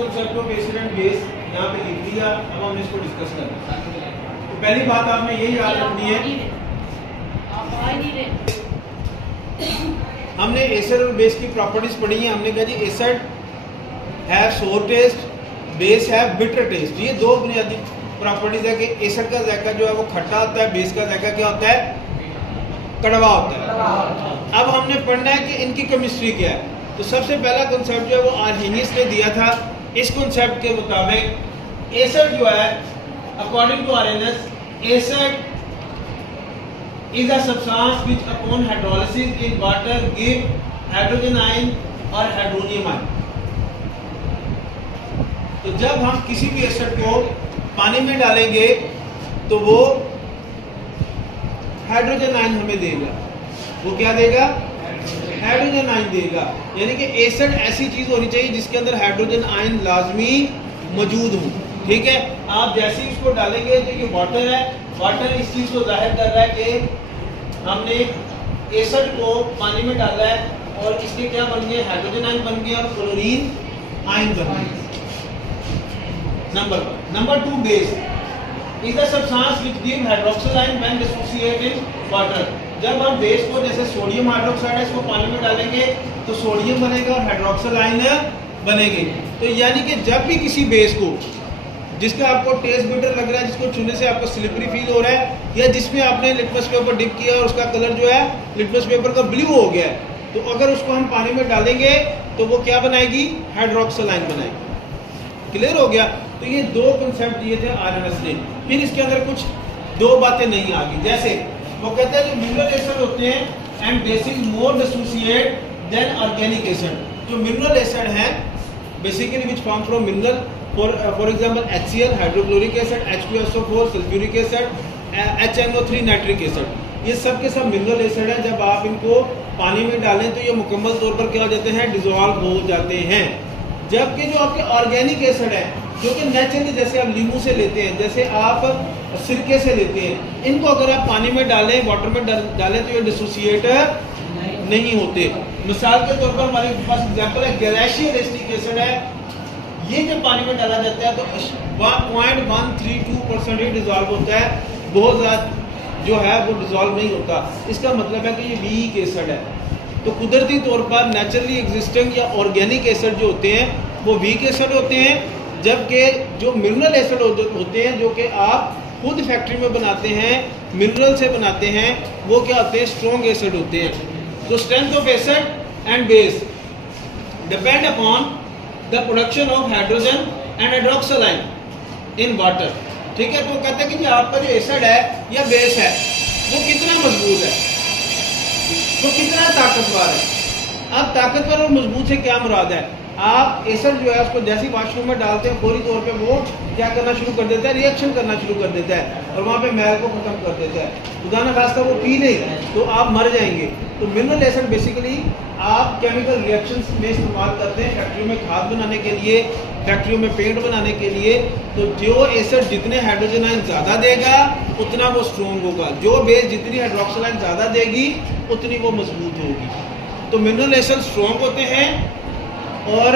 concept of acid and base यहाँ पे लिख दिया। अब हमने इसको डिस्कस करना है। तो पहली बात आपने यही याद रखनी है, हमने एसिड और बेस की प्रॉपर्टीज पढ़ी है। हमने कहा जी एसिड है सोर टेस्ट, बेस है बिटर टेस्ट। ये दो बुनियादी प्रॉपर्टीज है कि एसिड का जायका जो है वो खट्टा होता है, बेस का जायका क्या होता है, कड़वा होता है। अब हमने पढ़ना है कि इनकी केमिस्ट्री क्या है। तो सबसे पहला कॉन्सेप्ट जो है वो आर्हेनियस ने दिया था। इस कॉन्सेप्ट के मुताबिक एसिड जो है according to Arrhenius, acid is a substance which upon hydrolysis in water give hydrogen ion और हाइड्रोनियम आयन। तो जब हम किसी भी एसिड को पानी में डालेंगे तो वो हाइड्रोजन आयन हमें देगा। वो क्या देगा, हाइड्रोजन आयन देगा। यानी कि एसिड ऐसी चीज होनी चाहिए जिसके अंदर हाइड्रोजन आयन लाजमी मौजूद हो। ठीक है, आप जैसे ही इसको डालेंगे तो ये वाटर है, वाटर इस चीज को जाहिर कर रहा है कि हमने एसिड को पानी में डाला है और इसके क्या बन गए, हाइड्रोजन आयन बन गए और क्लोरीन आयन बन गए। Number 1। Number 2, base is the substance which give hydroxyl ion when dissociate in water. जब हम बेस को, जैसे सोडियम हाइड्रोक्साइड है, इसको पानी में डालेंगे तो सोडियम बनेगा और हाइड्रोक्सिल आयन बनेंगे। तो यानी कि जब भी किसी बेस को जिसका आपको टेस्ट बिटर लग रहा है, जिसको छूने से आपको स्लिपरी फील हो रहा है, या जिसमें आपने लिटमस पेपर डिप किया और उसका कलर जो है लिटमस पेपर का ब्लू हो गया है, तो अगर उसको हम पानी में डालेंगे तो वो क्या बनाएगी, हाइड्रोक्सिल आयन बनाएगी। क्लियर हो गया। तो ये दो कंसेप्ट दिए थे आर्हेनियस ने। फिर इसके अंदर कुछ दो बातें नहीं आ गई। जैसे वो कहते हैं जो मिनरल एसिड होते हैं and bases more dissociate than organic acid. जो मिनरल एसिड है basically which form from mineral, for example HCl hydrochloric acid, H2SO4 sulphuric acid, HNO3 nitric acid, ये सब के सब मिनरल एसिड हैं। जब आप इनको पानी में डालें तो ये मुकम्मल तौर पर क्या हो जाते हैं, डिजोल्व हो जाते हैं। जबकि जो आपके ऑर्गेनिक एसिड है जो कि नेचुरली जैसे आप नींबू से लेते हैं, जैसे आप सिरके से लेते हैं, इनको अगर आप पानी में डालें, वाटर में डालें तो ये डिसोसिएट नहीं होते। मिसाल के तौर पर हमारे पास एग्जाम्पल है गैलिशियम एसिटिक एसिड है, ये जब पानी में डाला जाता है तो 1.132% ही डिजॉल्व होता है, बहुत ज़्यादा जो है वो डिजॉल्व नहीं होता। इसका मतलब है कि ये वीक एसिड है। तो कुदरती तौर पर नेचुरली एग्जिस्टिंग या ऑर्गेनिक एसिड जो होते हैं वो वीक एसिड होते हैं, जबकि जो मिनरल एसिड होते हैं जो कि आप खुद फैक्ट्री में बनाते हैं, मिनरल से बनाते हैं, वो क्या होते हैं, स्ट्रॉन्ग एसिड होते हैं। तो strength of acid and base depend upon the production of hydrogen and hydroxyl ion in water. ठीक है, तो कहते हैं कि जो आपका जो एसिड है या बेस है वो कितना मजबूत है, वो कितना ताकतवर है। अब ताकतवर और मजबूत से क्या मुराद है, आप एसिड जो है उसको जैसे ही वाशरूम में डालते हैं फौरी तौर पे वो क्या करना शुरू कर देता है, रिएक्शन करना शुरू कर देता है और वहाँ पे मैल को खत्म कर देता है। खुदा न खास्ता वो पी नहीं तो आप मर जाएंगे। तो मिनरल एसिड बेसिकली आप केमिकल रिएक्शंस में इस्तेमाल करते हैं फैक्ट्री में खाद बनाने के लिए, फैक्ट्रियों में पेंट बनाने के लिए। तो जो एसिड जितने हाइड्रोजन आयन ज़्यादा देगा उतना वो स्ट्रॉन्ग होगा, जो बेस जितनी हाइड्रोक्सिल आयन ज़्यादा देगी उतनी वो मजबूत होगी। तो मिनरल एसिड स्ट्रॉन्ग होते हैं और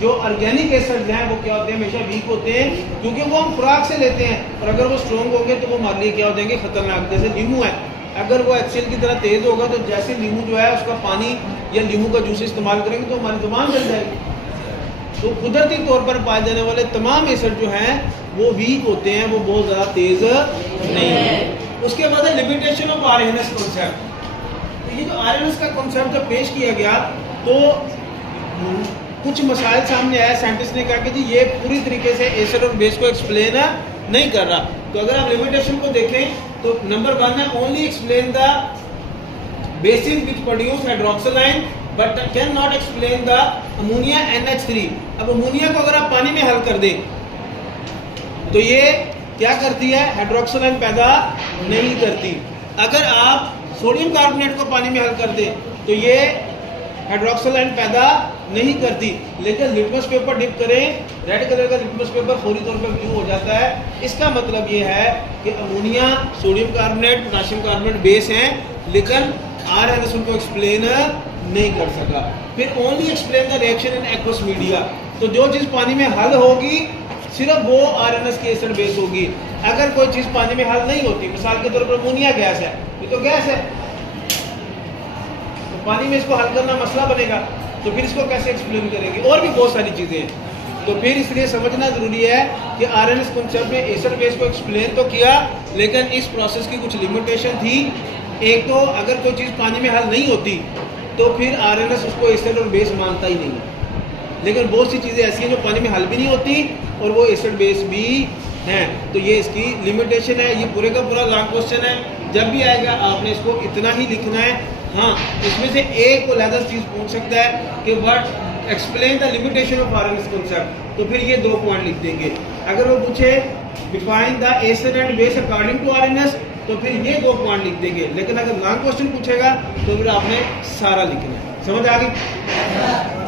जो ऑर्गेनिक एसिड हैं वो क्या होते हैं, हमेशा वीक होते हैं, क्योंकि वो हम खुराक से लेते हैं और अगर वो स्ट्रॉन्ग होंगे तो वो हमारे लिए क्या हो जाएंगे, खतरनाक। जैसे नींबू है, अगर वो HCl की तरह तेज होगा तो जैसे नींबू जो है उसका पानी या नींबू का जूस इस्तेमाल करेंगे तो हमारी जुबान जल जाएगी। तो कुदरती तौर पर पाए जाने वाले तमाम एसिड जो हैं वो वीक होते हैं, वो बहुत ज़्यादा तेज नहीं है। उसके बाद है लिमिटेशन ऑफ आर्हेनियस कॉन्सेप्ट। तो ये जो आर्हेनियस का कॉन्सेप्ट जब पेश किया गया तो कुछ मसाइल सामने आया। साइंटिस्ट ने कहा कि जी ये पूरी तरीके से एसिड और बेस को एक्सप्लेन नहीं कर रहा। तो अगर आप लिमिटेशन को देखें तो नंबर 1 है only explain the basis which produce hydroxyl ion but can not explain the ammonia NH3। अब अमोनिया को अगर आप पानी में हल कर दें तो ये क्या करती है, हाइड्रोक्सिल आयन पैदा नहीं करती। अगर आप सोडियम कार्बोनेट को पानी में हल कर दें तो ये हाइड्रोक्सिल आयन पैदा नहीं करती। लेकिन लिटमस पेपर डिप करें, रेड कलर का लिटमस पेपर फौरी तौर पर ब्लू हो जाता है। इसका मतलब ये है कि ammonia, sodium carbonate, potassium carbonate base हैं, लेकिन आर्हेनियस उनको एक्सप्लेन नहीं कर सका। फिर only explain the reaction in aqueous media. तो जो चीज़ पानी में हल होगी सिर्फ वो आरएनएस की एसिड बेस होगी। अगर कोई चीज़ पानी में हल नहीं होती, मिसाल के तौर पर अमोनिया गैस है, ये तो गैस है, तो पानी में इसको हल करना मसला बनेगा, तो फिर इसको कैसे एक्सप्लेन करेंगे? और भी बहुत सारी चीज़ें हैं। तो फिर इसलिए समझना ज़रूरी है कि आरएनएस कॉन्सेप्ट में एसिड बेस को एक्सप्लेन तो किया, लेकिन इस प्रोसेस की कुछ लिमिटेशन थी। एक तो अगर कोई चीज़ पानी में हल नहीं होती तो फिर आरएनएस उसको एसिड और बेस मानता ही नहीं है। लेकिन बहुत सी चीज़ें ऐसी हैं जो पानी में हल भी नहीं होती और वो एसिड बेस भी हैं, तो ये इसकी लिमिटेशन है। ये पूरे का पूरा लॉन्ग क्वेश्चन है, जब भी आएगा आपने इसको इतना ही लिखना है। हाँ, इसमें से एक को लैदर चीज़ पूछ सकता है कि what explain the limitation of RNS concept, तो फिर ये 2 पॉइंट लिख देंगे। अगर वो पूछे define the acid and base according to Arrhenius, तो फिर ये 2 पॉइंट लिख देंगे। लेकिन अगर लॉन्ग क्वेश्चन पूछेगा तो फिर आपने सारा लिखना है। समझ आ गई?